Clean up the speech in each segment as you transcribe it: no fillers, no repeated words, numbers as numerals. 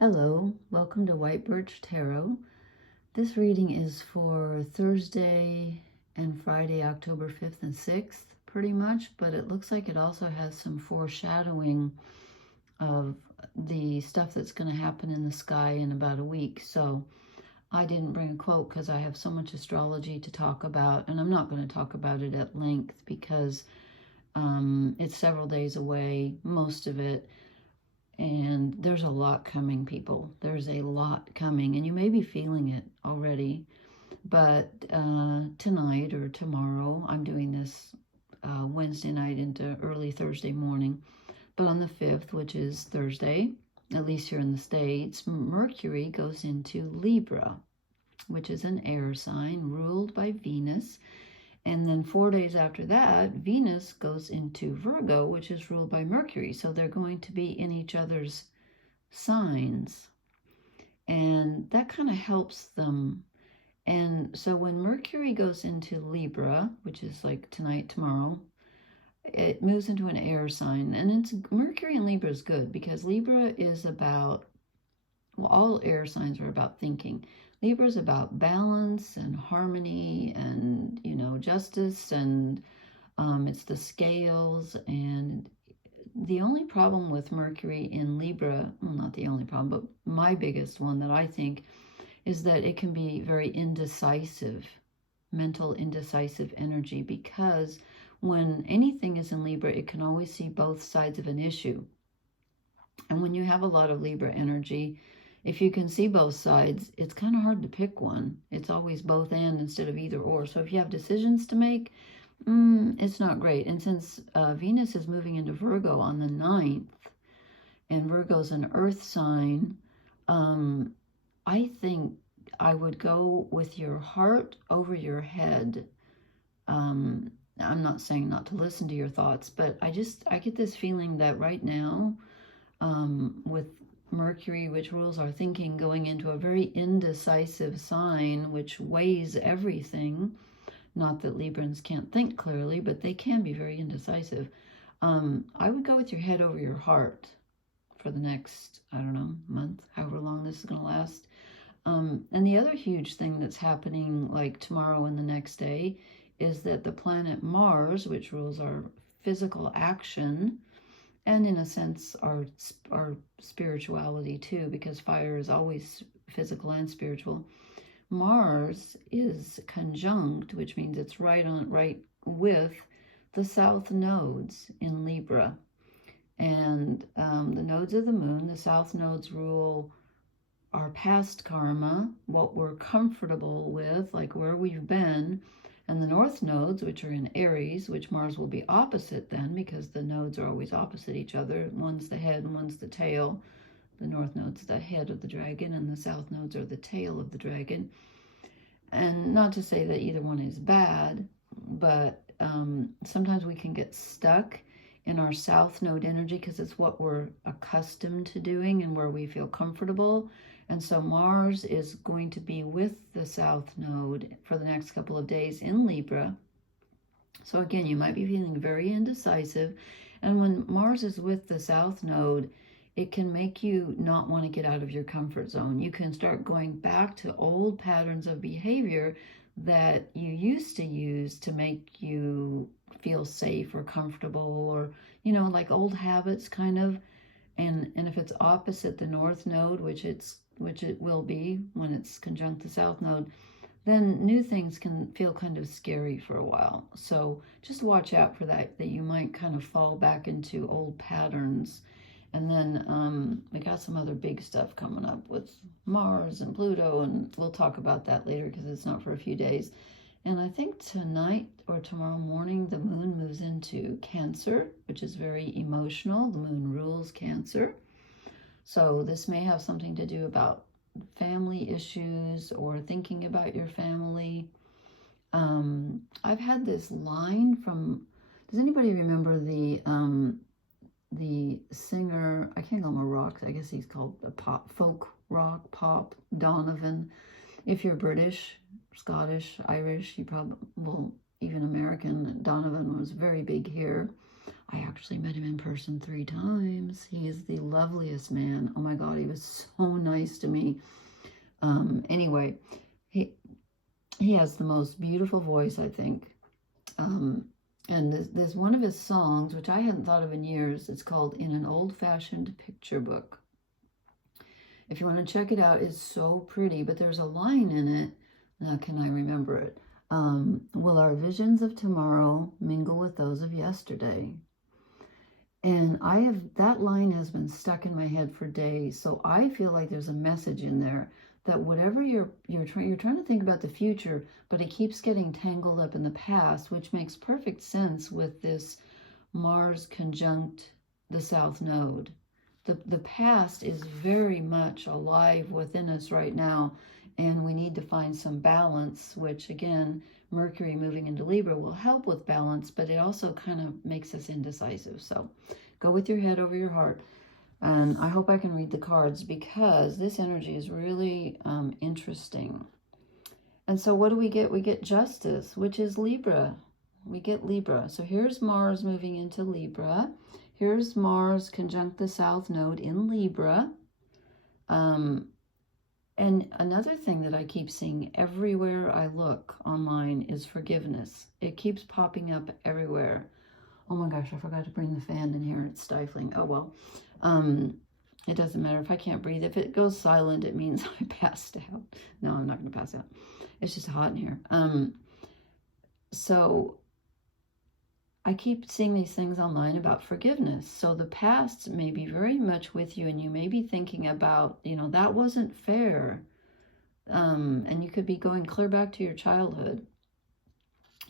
Hello, welcome to White Birch Tarot. This reading is for Thursday and Friday, October 5th and 6th, pretty much, but it looks like it also has some foreshadowing of the stuff that's going to happen in the sky in about a week. So I didn't bring a quote because I have so much astrology to talk about, and I'm not going to talk about it at length because it's several days away, most of it. And there's a lot coming, people. There's a lot coming, and you may be feeling it already. But tonight or tomorrow, I'm doing this Wednesday night into early Thursday morning. But on the 5th, which is Thursday, at least here in the States, Mercury goes into Libra, which is an air sign ruled by Venus. And then 4 days after that, Venus goes into Virgo, which is ruled by Mercury. So they're going to be in each other's signs. And that kind of helps them. And so when Mercury goes into Libra, which is like tonight, tomorrow, it moves into an air sign. And Mercury in Libra is good because Libra is about, well, all air signs are about thinking. Libra is about balance and harmony and, justice, and it's the scales. And the only problem with Mercury in Libra, well, not the only problem, but my biggest one that I think is that it can be very indecisive, mental indecisive energy, because when anything is in Libra, it can always see both sides of an issue. And when you have a lot of Libra energy, if you can see both sides, it's kind of hard to pick one. It's always both and instead of either or. So if you have decisions to make, it's not great. And since Venus is moving into Virgo on the 9th, and Virgo's an earth sign, I think I would go with your heart over your head. I'm not saying not to listen to your thoughts, but I get this feeling that right now, with Mercury, which rules our thinking, going into a very indecisive sign, which weighs everything. Not that Librans can't think clearly, but they can be very indecisive. I would go with your head over your heart for the next, I don't know, month, however long this is going to last. And the other huge thing that's happening like tomorrow and the next day is that the planet Mars, which rules our physical action, and in a sense, our spirituality too, because fire is always physical and spiritual. Mars is conjunct, which means it's right with the south nodes in Libra. And the nodes of the moon, the south nodes rule our past karma, what we're comfortable with, like where we've been. And the north nodes, which are in Aries, which Mars will be opposite then, because the nodes are always opposite each other. One's the head and one's the tail. The north node's the head of the dragon, and the south nodes are the tail of the dragon. And not to say that either one is bad, but sometimes we can get stuck in our south node energy because it's what we're accustomed to doing and where we feel comfortable. And so Mars is going to be with the south node for the next couple of days in Libra. So again, you might be feeling very indecisive. And when Mars is with the south node, it can make you not want to get out of your comfort zone. You can start going back to old patterns of behavior that you used to use to make you feel safe or comfortable, or, like old habits kind of. And if it's opposite the north node, which it will be when it's conjunct the south node, then new things can feel kind of scary for a while. So just watch out for that you might kind of fall back into old patterns. And then we got some other big stuff coming up with Mars and Pluto, and we'll talk about that later because it's not for a few days. And I think tonight or tomorrow morning, the moon moves into Cancer, which is very emotional. The moon rules Cancer. So this may have something to do about family issues or thinking about your family. I've had this line from, does anybody remember the singer, I can't call him a rock, I guess he's called a folk rock, pop, Donovan. If you're British, Scottish, Irish, you probably, well, even American, Donovan was very big here. I actually met him in person 3 times. He is the loveliest man. Oh my God, he was so nice to me. Anyway, he has the most beautiful voice, I think. And there's one of his songs, which I hadn't thought of in years. It's called In an Old-Fashioned Picture Book. If you want to check it out, it's so pretty. But there's a line in it. Now, can I remember it? Will our visions of tomorrow mingle with those of yesterday? And that line has been stuck in my head for days. So I feel like there's a message in there that whatever you're trying to think about the future, but it keeps getting tangled up in the past, which makes perfect sense with this Mars conjunct the South Node. The past is very much alive within us right now, and we need to find some balance, which again, Mercury moving into Libra will help with balance, but it also kind of makes us indecisive. So go with your head over your heart. And I hope I can read the cards, because this energy is really interesting. And so what do we get? We get Justice, which is Libra. We get Libra. So here's Mars moving into Libra. Here's Mars conjunct the South Node in Libra. And another thing that I keep seeing everywhere I look online is forgiveness. It keeps popping up everywhere. Oh my gosh, I forgot to bring the fan in here. It's stifling. Oh, well. It doesn't matter if I can't breathe. If it goes silent, it means I passed out. No, I'm not going to pass out. It's just hot in here. So I keep seeing these things online about forgiveness. So the past may be very much with you, and you may be thinking about, that wasn't fair. And you could be going clear back to your childhood.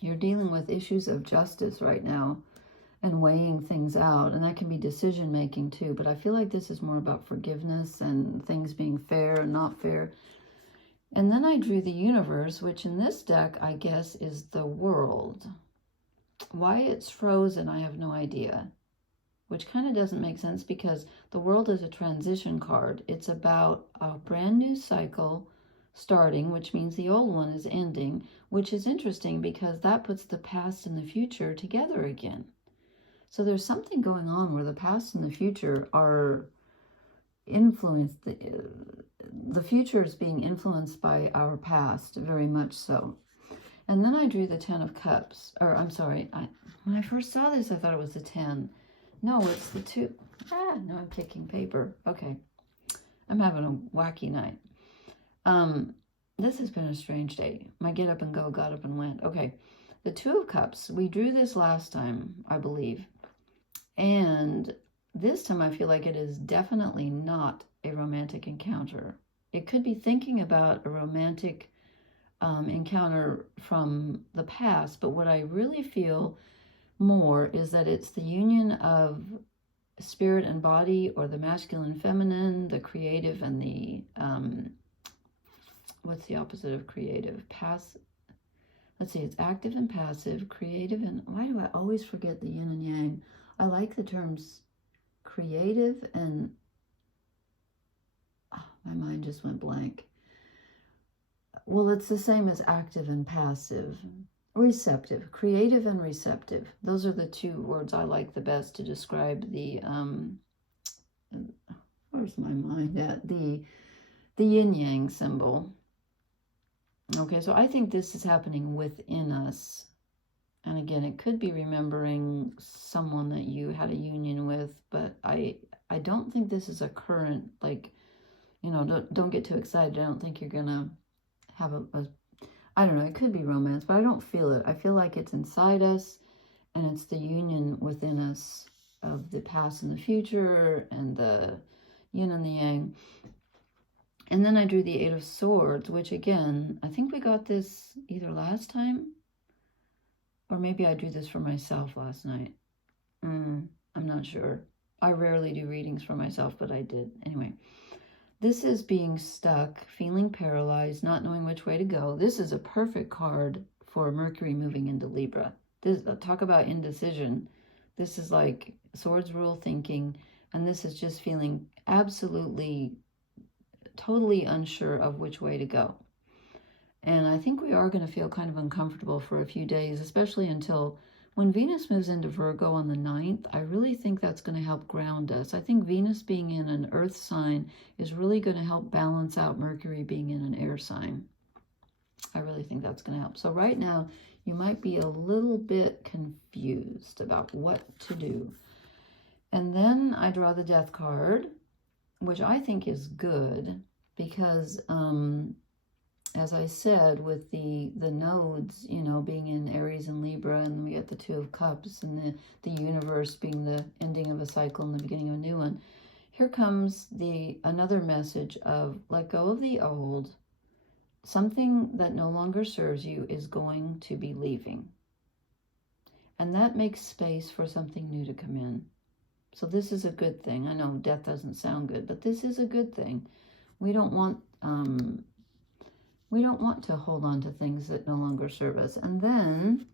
You're dealing with issues of justice right now and weighing things out. And that can be decision making too. But I feel like this is more about forgiveness and things being fair and not fair. And then I drew the universe, which in this deck, I guess, is the world. Why it's frozen, I have no idea, which kind of doesn't make sense, because the world is a transition card. It's about a brand new cycle starting, which means the old one is ending, which is interesting because that puts the past and the future together again. So there's something going on where the past and the future are influenced. The future is being influenced by our past, very much so. And then I drew the 10 of Cups. Or, I'm sorry, when I first saw this, I thought it was the 10. No, it's the 2. No, I'm kicking paper. Okay. I'm having a wacky night. This has been a strange day. My get up and go got up and went. Okay. The 2 of Cups. We drew this last time, I believe. And this time I feel like it is definitely not a romantic encounter. It could be thinking about a romantic encounter from the past, but what I really feel more is that it's the union of spirit and body, or the masculine and feminine, the creative and the what's the opposite of creative? Let's see, it's active and passive, creative, and why do I always forget the yin and yang? I like the terms creative and my mind just went blank. Well, it's the same as active and passive. Receptive, creative and receptive. Those are the 2 words I like the best to describe the, where's my mind at? The yin-yang symbol. Okay, so I think this is happening within us. And again, it could be remembering someone that you had a union with, but I don't think this is a current, like, don't get too excited. I don't think you're going to have I don't know, it could be romance, but I don't feel it. I feel like it's inside us, and it's the union within us of the past and the future, and the yin and the yang. And then I drew the 8 of Swords, which again, I think we got this either last time, or maybe I drew this for myself last night. I'm not sure. I rarely do readings for myself, but I did. Anyway. This is being stuck, feeling paralyzed, not knowing which way to go. This is a perfect card for Mercury moving into Libra. Talk about indecision. This is like Swords rule thinking, and this is just feeling absolutely, totally unsure of which way to go. And I think we are going to feel kind of uncomfortable for a few days, especially until when Venus moves into Virgo on the 9th, I really think that's going to help ground us. I think Venus being in an earth sign is really going to help balance out Mercury being in an air sign. I really think that's going to help. So right now, you might be a little bit confused about what to do. And then I draw the Death card, which I think is good because, as I said, with the nodes, you know, being in Aries and Libra, and we get the Two of Cups, and the universe being the ending of a cycle and the beginning of a new one. Here comes another message of let go of the old. Something that no longer serves you is going to be leaving. And that makes space for something new to come in. So this is a good thing. I know death doesn't sound good, but this is a good thing. We don't want to hold on to things that no longer serve us. And then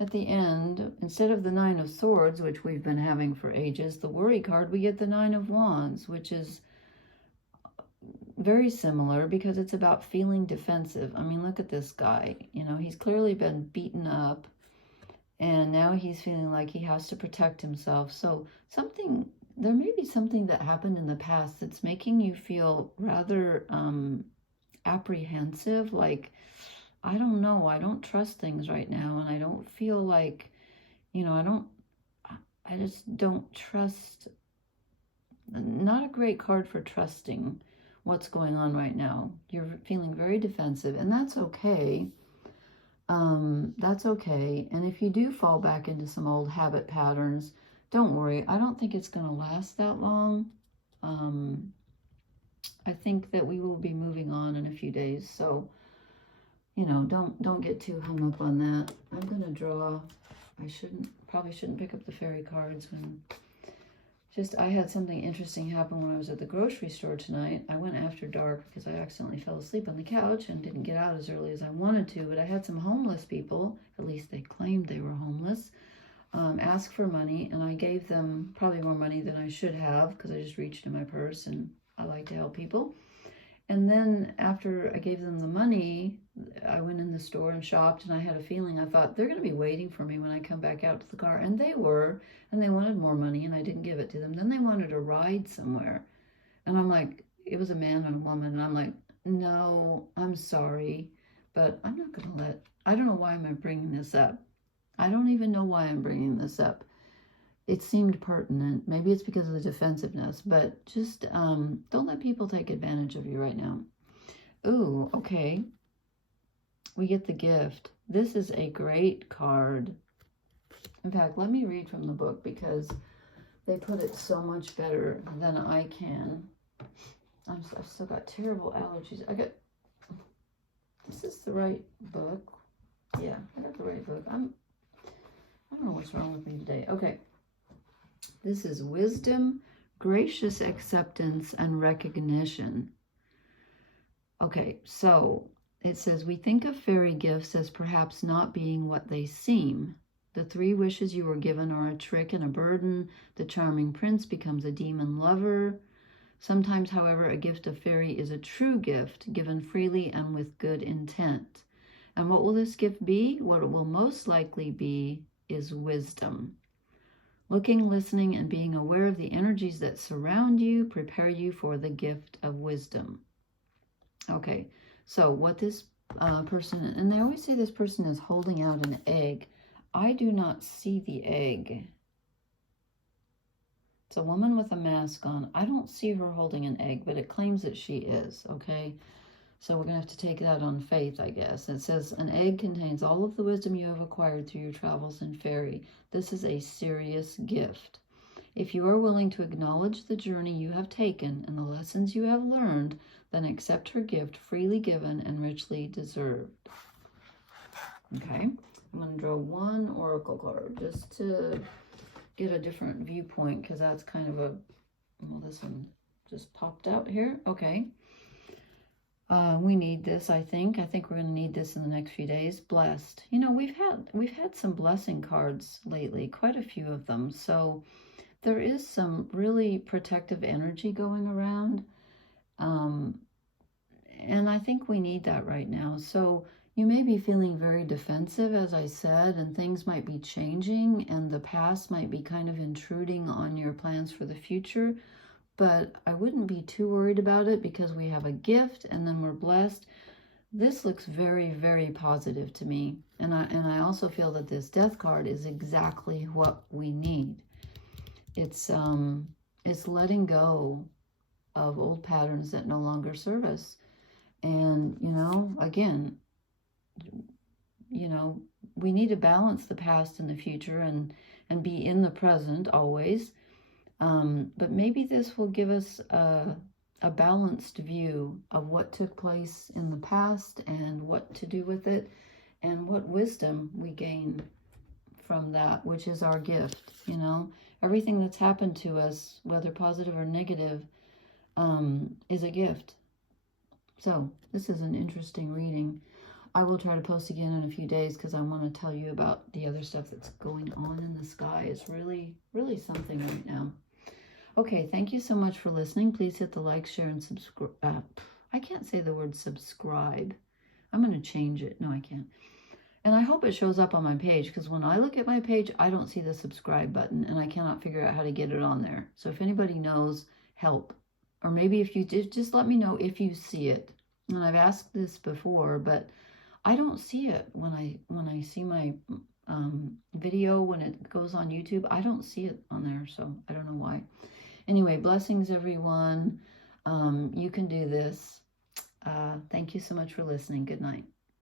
at the end, instead of the Nine of Swords, which we've been having for ages, the worry card, we get the Nine of Wands, which is very similar because it's about feeling defensive. I mean, look at this guy. You know, he's clearly been beaten up, and now he's feeling like he has to protect himself. So there may be something that happened in the past that's making you feel rather apprehensive, like, I don't know, I don't trust things right now, and I don't feel like, you know, I just don't trust. Not a great card for trusting what's going on right now. You're feeling very defensive, and that's okay. That's okay. And if you do fall back into some old habit patterns, don't worry. I don't think it's going to last that long. I think that we will be moving on in a few days. So, you know, don't get too hung up on that. I'm going to draw. Probably shouldn't pick up the fairy cards when I had something interesting happen when I was at the grocery store tonight. I went after dark because I accidentally fell asleep on the couch and didn't get out as early as I wanted to, but I had some homeless people, at least they claimed they were homeless, ask for money, and I gave them probably more money than I should have because I just reached in my purse, and I like to help people. And then after I gave them the money, I went in the store and shopped, and I had a feeling, I thought, they're going to be waiting for me when I come back out to the car. And they were, and they wanted more money, and I didn't give it to them. Then they wanted a ride somewhere. And I'm like, it was a man and a woman, and I'm like, no, I'm sorry, but I'm not going to I don't know why I'm bringing this up. I don't even know why I'm bringing this up. It seemed pertinent. Maybe it's because of the defensiveness, but just don't let people take advantage of you right now. Ooh, okay. We get the Gift. This is a great card. In fact, let me read from the book because they put it so much better than I can. I've still got terrible allergies. This is the right book. Yeah, I got the right book. I don't know what's wrong with me today. Okay. This is Wisdom, Gracious Acceptance, and Recognition. Okay, so it says, we think of fairy gifts as perhaps not being what they seem. The 3 wishes you were given are a trick and a burden. The charming prince becomes a demon lover. Sometimes, however, a gift of fairy is a true gift, given freely and with good intent. And what will this gift be? What it will most likely be is wisdom. Looking, listening, and being aware of the energies that surround you prepare you for the gift of wisdom. Okay, so what this person, and they always say this person is holding out an egg. I do not see the egg. It's a woman with a mask on. I don't see her holding an egg, but it claims that she is, okay? So we're going to have to take that on faith, I guess. It says, an egg contains all of the wisdom you have acquired through your travels in fairy. This is a serious gift. If you are willing to acknowledge the journey you have taken and the lessons you have learned, then accept her gift, freely given and richly deserved. Okay, I'm going to draw one oracle card just to get a different viewpoint, because that's kind of a, well, this one just popped out here. Okay. We need this, I think. I think we're going to need this in the next few days. Blessed. You know, we've had some blessing cards lately, quite a few of them. So there is some really protective energy going around. And I think we need that right now. So, You may be feeling very defensive, as I said, and things might be changing, and the past might be kind of intruding on your plans for the future. But I wouldn't be too worried about it, because we have a gift and then we're blessed. This looks very, very positive to me. And I also feel that this death card is exactly what we need. It's letting go of old patterns that no longer serve us. And, you know, again, you know, we need to balance the past and the future and be in the present always. But maybe this will give us a balanced view of what took place in the past and what to do with it, and what wisdom we gain from that, which is our gift. You know, everything that's happened to us, whether positive or negative, is a gift. So this is an interesting reading. I will try to post again in a few days, because I want to tell you about the other stuff that's going on in the sky. It's really, really something right now. Okay, thank you so much for listening. Please hit the like, share, and subscribe. I can't say the word subscribe. I'm going to change it. No, I can't. And I hope it shows up on my page, because when I look at my page, I don't see the subscribe button, and I cannot figure out how to get it on there. So if anybody knows, help. Or maybe if you did, just let me know if you see it. And I've asked this before, but I don't see it when I see my video when it goes on YouTube. I don't see it on there, so I don't know why. Anyway, blessings, everyone. You can do this. Thank you so much for listening. Good night.